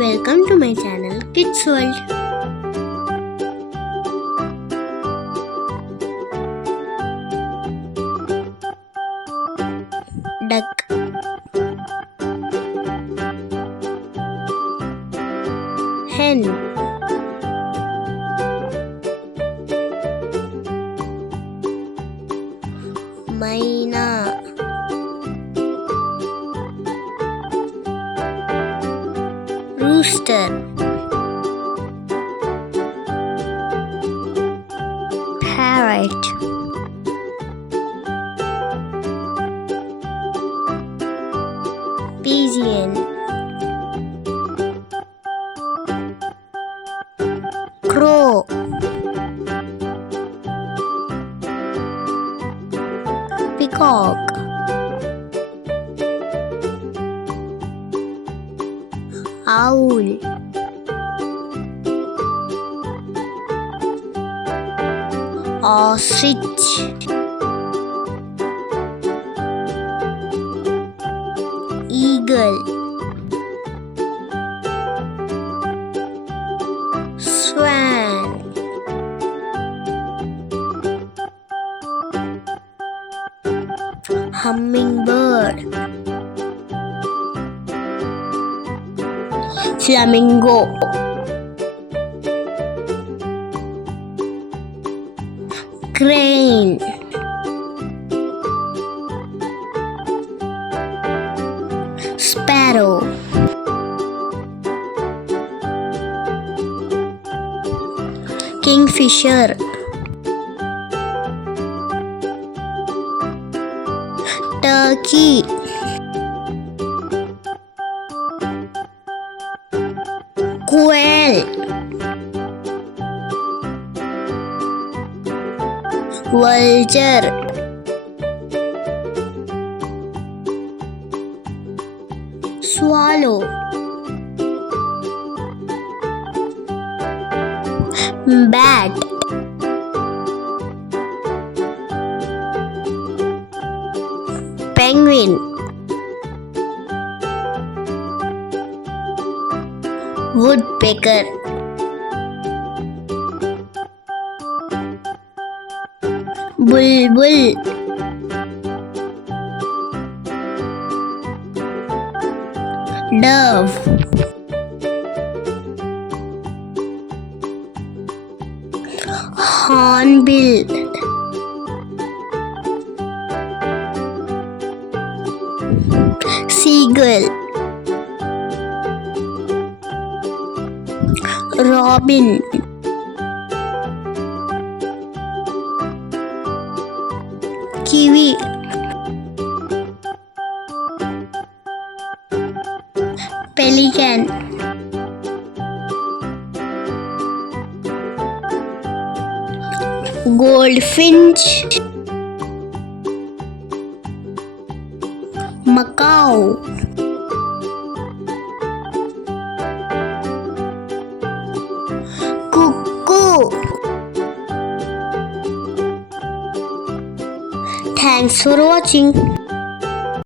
Welcome to my channel Kids World. Duck, hen, Maina, rooster, parrot, pigeon, crow, peacock, owl, ostrich, eagle, swan, hummingbird, flamingo, crane, sparrow, kingfisher, turkey, quail, vulture, swallow, bat, penguin, woodpecker, bulbul, dove, hornbill, seagull, robin, kiwi, pelican, goldfinch, macaw, cuckoo. Thanks for watching.